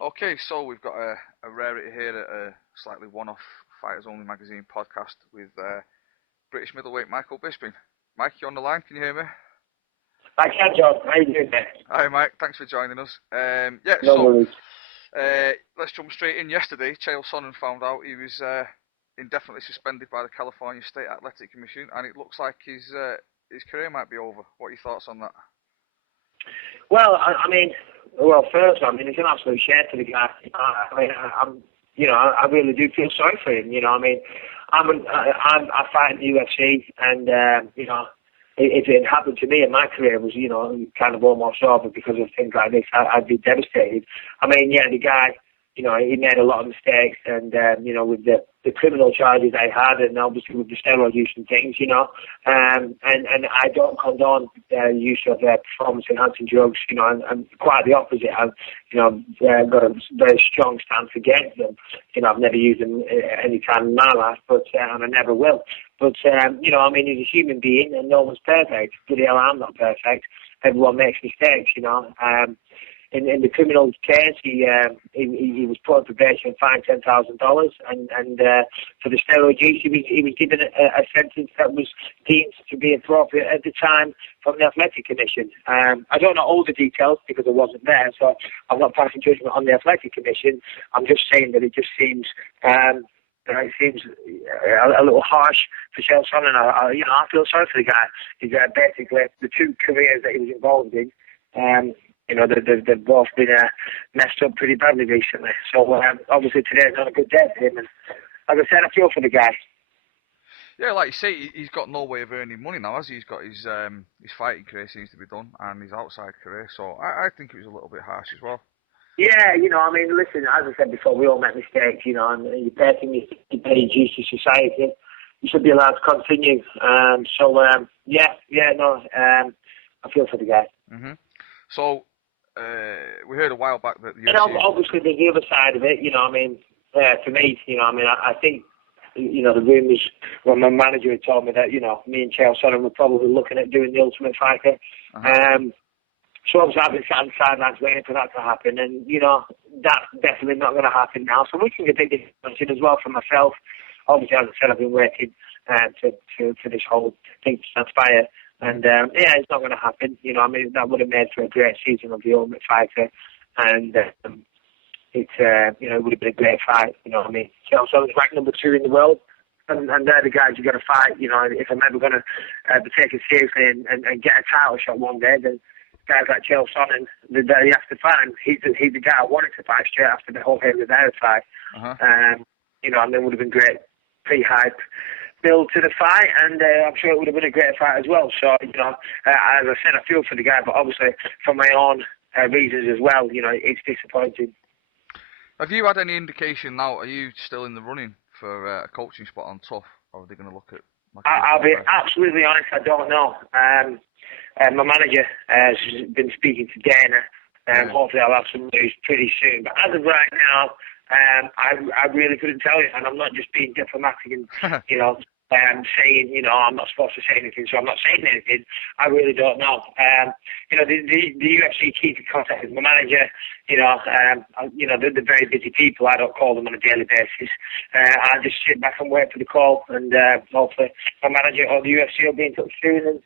Okay, so we've got a rarity here at a slightly one-off Fighters Only magazine podcast with British middleweight Michael Bisping. Mike, you on the line? Can you hear me? I can, John. How you doing, mate? Hi, Mike. Thanks for joining us. Yeah, No so worries. let's jump straight in. Yesterday, Chael Sonnen found out he was indefinitely suspended by the California State Athletic Commission, and it looks like his career might be over. What are your thoughts on that? Well, first, it's an absolute shame for the guy. I really do feel sorry for him. I fight in the UFC, and if it had happened to me and my career was, kind of almost over because of things like this, I'd be devastated. The guy, he made a lot of mistakes, and with the criminal charges I had, and obviously with the steroid use and things, and I don't condone the use of performance-enhancing drugs, and quite the opposite. I've got a very strong stance against them. I've never used them any time in my life, and I never will. But he's a human being, and no one's perfect. Bloody hell, I'm not perfect. Everyone makes mistakes, In the criminal case, he was put on probation and fined $10,000, and for the steroid use, he was given a sentence that was deemed to be appropriate at the time from the Athletic Commission. I don't know all the details because I wasn't there, so I'm not passing judgment on the Athletic Commission. I'm just saying that it just seems. It seems a little harsh for Chael Sonnen. I feel sorry for the guy. He's basically the two careers that he was involved in. They've both been messed up pretty badly recently. So obviously today's not a good day for him. And as I said, I feel for the guy. Yeah, like you say, he's got no way of earning money now, has he? He's got his fighting career seems to be done, and his outside career. So I think it was a little bit harsh as well. Yeah, listen, as I said before, we all make mistakes, and you're paying dues to society. You should be allowed to continue. I feel for the guy. Mm-hmm. So, we heard a while back that the UFC... And obviously there's the other side of it, for me, I think, the rumours, when my manager had told me that, me and Chael Sonnen were probably looking at doing the Ultimate Fighter. Uh-huh. So obviously I've been sat on the sidelines waiting for that to happen, and, that's definitely not going to happen now. So we can get a big disappointed as well for myself. Obviously, as I said, I've been waiting for this whole thing to transpire. And, it's not going to happen. That would have made for a great season of the Ultimate Fighter. And it would have been a great fight. Chael Sonnen's ranked number 2 in the world. And they're the guys you've got to fight. If I'm ever going to be taken seriously and get a title shot one day, then guys like Chael Sonnen, that he has to fight. He's the guy I wanted to fight straight after the whole Hayden Rivera fight. Uh-huh. And it would have been great pre-hype build to the fight, and I'm sure it would have been a great fight as well. So, as I said, I feel for the guy, but obviously for my own reasons as well, it's disappointing. Have you had any indication now? Are you still in the running for a coaching spot on Tough, or are they going to look at? I'll be absolutely honest. I don't know. My manager has been speaking to Dana. Hopefully, I'll have some news pretty soon. But as of right now, I really couldn't tell you, and I'm not just being diplomatic and saying I'm not supposed to say anything, so I'm not saying anything. I really don't know. The UFC keep in contact with my manager. They're very busy people. I don't call them on a daily basis. I just sit back and wait for the call, and hopefully my manager or the UFC will be in touch soon, and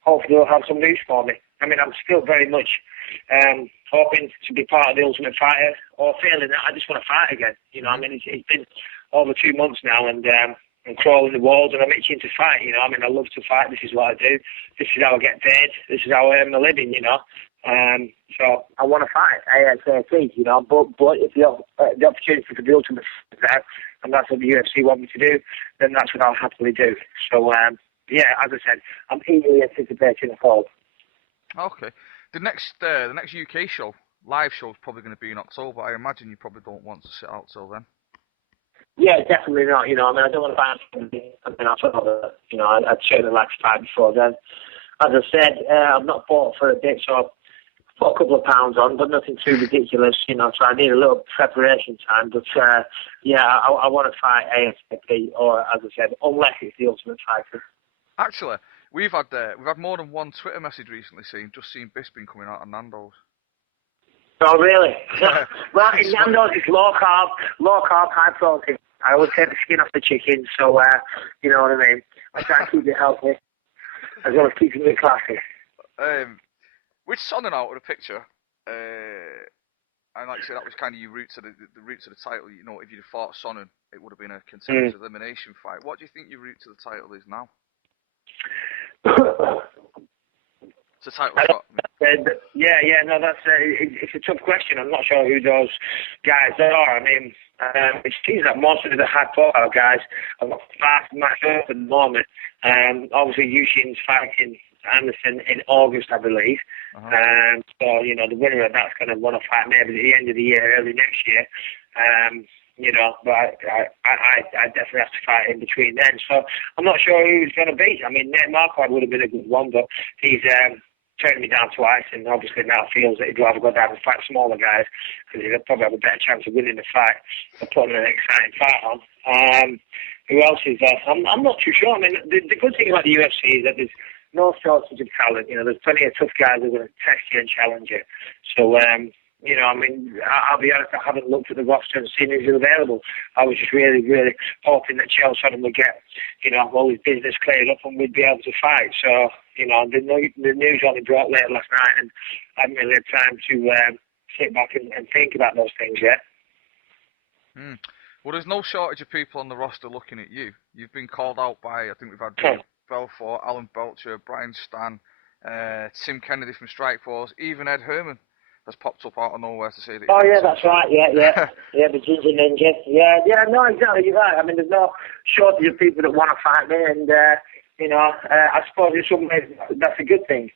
hopefully they'll have some news for me. I'm still very much hoping to be part of the Ultimate Fighter, or failing that, I just want to fight again. It's been over 2 months now, and I'm crawling the walls, and I'm itching to fight. I love to fight. This is what I do. This is how I get paid. This is how I earn my living. So I want to fight ASAP. But if the opportunity for the Ultimate Fighter is there, and that's what the UFC want me to do, then that's what I'll happily do. So as I said, I'm eagerly anticipating a call. Okay. The next UK show, live show, is probably going to be in October. I imagine you probably don't want to sit out till then. Yeah, definitely not. I don't want to fight something. I'd certainly like to fight before then. As I said, I've not fought for a bit, so I've put a couple of pounds on, but nothing too ridiculous, so I need a little preparation time. But, I want to fight ASAP, or, as I said, unless it's the Ultimate Fighter. Actually, we've had more than one Twitter message recently saying just seen Bisping coming out of Nando's. Oh, really? Yeah. Well, in Nando's, it's low carb, high protein. I always take the skin off the chicken, so, you know what I mean? I try and keep it healthy, as well as keeping it classy. With Sonnen out of the picture, and like I said, that was kind of your route to the route to the title. You know, if you'd have fought Sonnen, it would have been a contenders elimination fight. What do you think your route to the title is now? It's a title shot. Yeah, no, that's it's a tough question. I'm not sure who those guys are. I mean, it seems like most of the high-profile guys have got fast matched up at the moment. Obviously, Yushin's fighting Anderson in August, I believe. So, you know, the winner of that's going to want to fight maybe at the end of the year, early next year. You know, but I definitely have to fight in between then. So I'm not sure who's going to beat. I mean, Nate Marquardt would have been a good one, but he's turned me down twice, and obviously now feels that he'd rather go down and fight smaller guys because he'd probably have a better chance of winning the fight or putting an exciting fight on. Who else is there? I'm not too sure. I mean, the good thing about the UFC is that there's no shortage of talent. You know, there's plenty of tough guys who are going to test you and challenge you. So, you know, I mean, I'll be honest, I haven't looked at the roster and seen who's available. I was just really, really hoping that Chael Sonnen would get, you know, all his business cleared up and we'd be able to fight. So, you know, the news only broke late last night, and I haven't really had time to sit back and think about those things yet. Well, there's no shortage of people on the roster looking at you. You've been called out by, I think we've had Belfort, Alan Belcher, Brian Stan, Tim Kennedy from Strikeforce, even Ed Herman has popped up out of nowhere to say that. Oh yeah, that's right. Yeah, the Ginger Ninja. Yeah, no, exactly. You're right. I mean, there's no shortage of people that want to fight me, and you know, I suppose in some ways that's a good thing.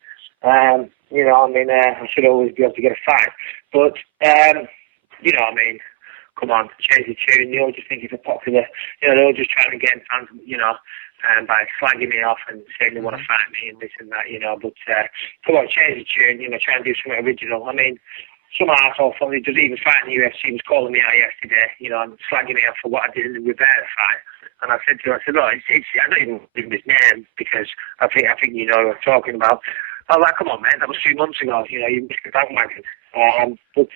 You know, I mean, I should always be able to get a fight, but you know, I mean, come on, change the tune. They all just think it's a popular. You know, they're all just trying to get fans. You know. By slagging me off and saying they want to fight me and this and that, you know, but come on, change the tune, you know, try and do something original. I mean, some arsehole from doesn't even fight in the UFC was calling me out yesterday, you know, and slagging me off for what I did in the Rivera fight. And I said to him, look, I don't even give him his name because I think you know what I'm talking about. I was like, come on, man, that was 2 months ago, you know, you missed the bandwagon. But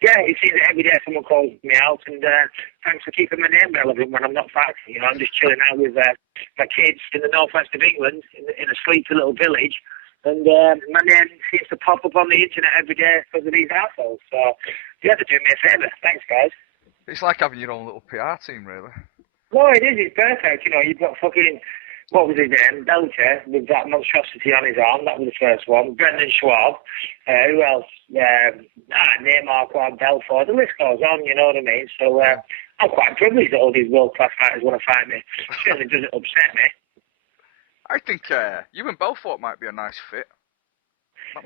yeah, it seems that every day someone calls me out, and thanks for keeping my name relevant when I'm not fighting. You know, I'm just chilling out with my kids in the northwest of England, in a sleepy little village, and my name seems to pop up on the internet every day because of these assholes. So you have to do me a favour. Thanks, guys. It's like having your own little PR team, really. No, it is. It's perfect. You know, you've got fucking, what was his name? Belcher, with that monstrosity on his arm. That was the first one. Brendan Schwab. Who else? Nate Marquardt, Belfort. The list goes on, you know what I mean? So I'm quite privileged that all these world-class fighters want to fight me. It certainly doesn't upset me. I think you and Belfort might be a nice fit.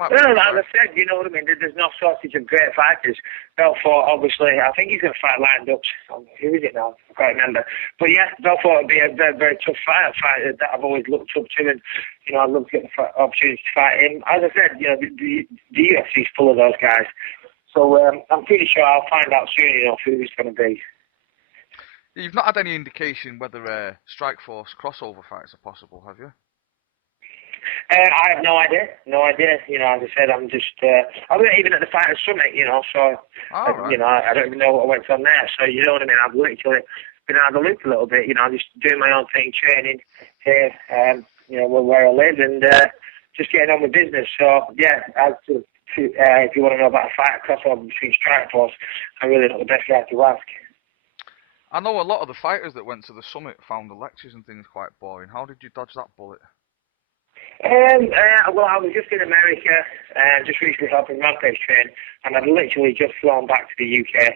Well, as I said, you know what I mean? There's no shortage of great fighters. Belfort, obviously, I think he's going to fight lined up. Who is it now? I can't remember. But yeah, Belfort would be a very, very tough fighter that I've always looked up to, and you know, I'd love to get the opportunity to fight him. As I said, you know, the UFC is full of those guys. So I'm pretty sure I'll find out soon enough who he's going to be. You've not had any indication whether Strikeforce crossover fights are possible, have you? I have no idea. You know, as I said, I'm just, I wasn't even at the Fighters Summit, you know, so, right. You know, I don't even know what went on there. So, you know what I mean? I've literally been out of the loop a little bit, you know, I'm just doing my own thing, training here, you know, where I live, and just getting on with business. So, yeah, if you want to know about a fight crossover between Strikeforce, I'm really not the best guy to ask. I know a lot of the fighters that went to the summit found the lectures and things quite boring. How did you dodge that bullet? Well, I was just in America, just recently helping Rampage train, and I'd literally just flown back to the UK.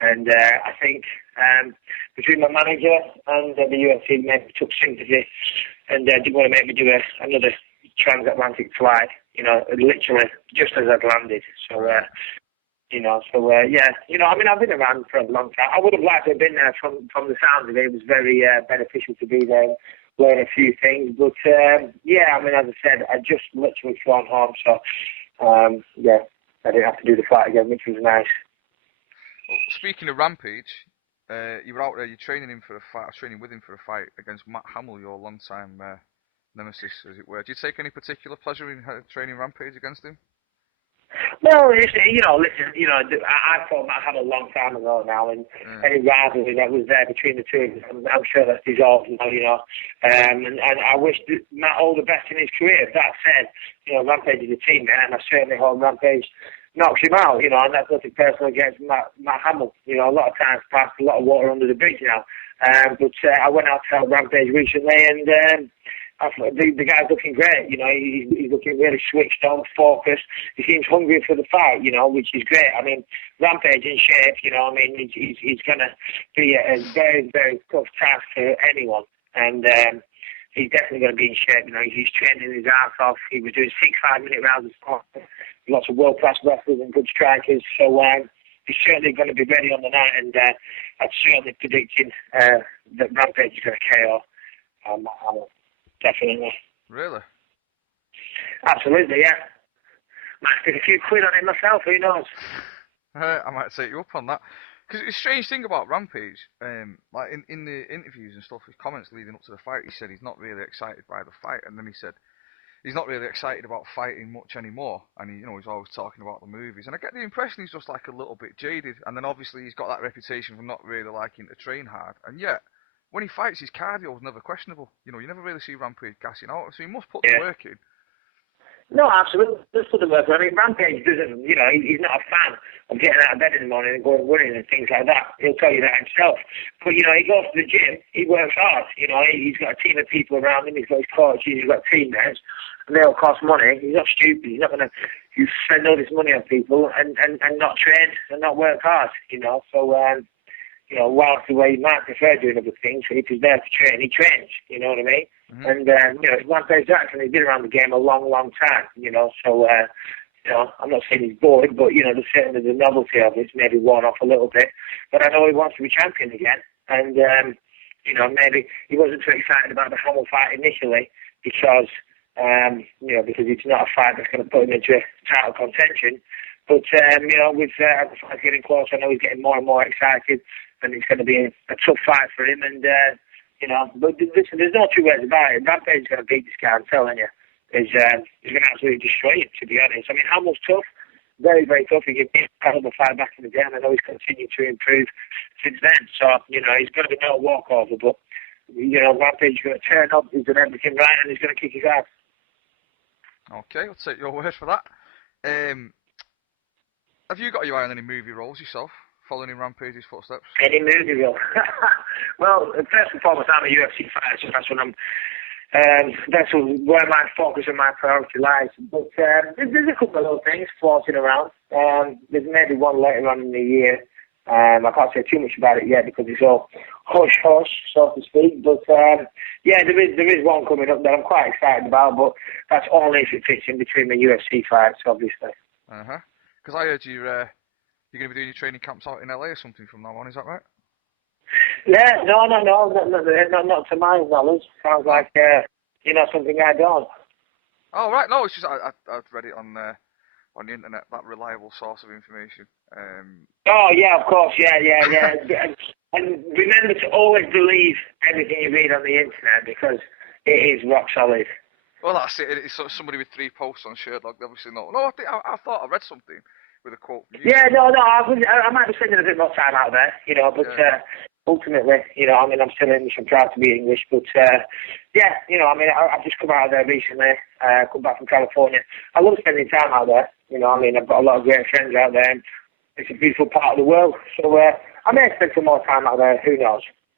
And I think between my manager and the UFC maybe took sympathy and didn't want to make me do another transatlantic flight, you know, literally just as I'd landed. So, you know, yeah, you know, I mean, I've been around for a long time. I would have liked to have been there from the sound of it. It was very beneficial to be there. Learn a few things, but yeah, I mean, as I said, I just literally flown home, so yeah, I didn't have to do the fight again, which was nice. Well, speaking of Rampage, you were out there, you're training him for a fight, training with him for a fight against Matt Hamill, your long-time nemesis, as it were. Do you take any particular pleasure in training Rampage against him? Well, listen, I thought that had a long time ago now, and any rivalry that was there between the two of us, I'm sure that's dissolved now, and I wish Matt all the best in his career. That said, Rampage is a teammate, and I certainly hope Rampage knocks him out, and that's nothing personal against Matt Hamill. A lot of times passed a lot of water under the bridge now. But I went out to help Rampage recently, and the guy's looking great. He's looking really switched on, focused. He seems hungry for the fight, which is great. I mean, Rampage in shape, he's going to be a very, very tough task for anyone. And he's definitely going to be in shape. He's training his ass off. He was doing 6 5-minute rounds of sport. Lots of world-class wrestlers and good strikers. So he's certainly going to be ready on the night. And I'm certainly predicting that Rampage is going to KO. Definitely. Really? Absolutely, yeah. Might spend a few quid on it myself, who knows? I might take you up on that. Because it's a strange thing about Rampage, like in the interviews and stuff, his comments leading up to the fight, he said he's not really excited by the fight, and then he said he's not really excited about fighting much anymore, and he's always talking about the movies, and I get the impression he's just like a little bit jaded, and then obviously he's got that reputation for not really liking to train hard, and yet, when he fights, his cardio is never questionable. You never really see Rampage gassing out, so he must put the work in. No, absolutely. Just for the work. I mean, Rampage doesn't, he's not a fan of getting out of bed in the morning and going running and things like that. He'll tell you that himself. But, he goes to the gym, he works hard. He's got a team of people around him, he's got his coaches, he's got teammates, and they all cost money. He's not stupid. He's not going to spend all this money on people and not train and not work hard, So, whilst the way he might prefer doing other things, if he's there to train, he trains, you know what I mean? Mm-hmm. And, it's Rampage Jackson, he's been around the game a long, long time, so, I'm not saying he's bored, but, there's certainly the novelty of it's maybe worn off a little bit. But I know he wants to be champion again, and, maybe he wasn't too excited about the Hamill fight initially because, because it's not a fight that's going to put him into a title contention. But, with the fight getting closer, I know he's getting more and more excited, and it's going to be a tough fight for him. And, but listen, there's no two ways about it. Rampage is going to beat this guy, I'm telling you. He's going to absolutely destroy him, to be honest. I mean, Hamill's tough, very, very tough. He gave a hell of a fight back in the day, and I know he's continued to improve since then. So, he's going to be no walkover, but, Rampage is going to turn up, he's done everything right, and he's going to kick his ass. Okay, I'll take your word for that. Have you got your eye on any movie roles yourself, following in Rampage's footsteps? Any movie role? Well, first and foremost, I'm a UFC fan, so that's what that's where my focus and my priority lies. But there's a couple of little things floating around. There's maybe one later on in the year. I can't say too much about it yet because it's all hush-hush, so to speak. But yeah, there is one coming up that I'm quite excited about, but that's only if it fits in between the UFC fights, obviously. Because I heard you're going to be doing your training camps out in LA or something from now on, is that right? Yeah, no, not to my knowledge. Sounds like, something I don't. Oh, right, no, it's just, I've read it on the internet, that reliable source of information. Oh, yeah, of course, yeah. and remember to always believe everything you read on the internet because it is rock solid. Well, that's it. It's somebody with 3 posts on Sherdog, obviously not. No, I thought I read something with a quote. Yeah, no, I might be spending a bit more time out there, but ultimately, I'm still English, I'm proud to be English, but I've just come out of there recently, come back from California. I love spending time out there, I've got a lot of great friends out there, and it's a beautiful part of the world, so I may spend some more time out there, who knows.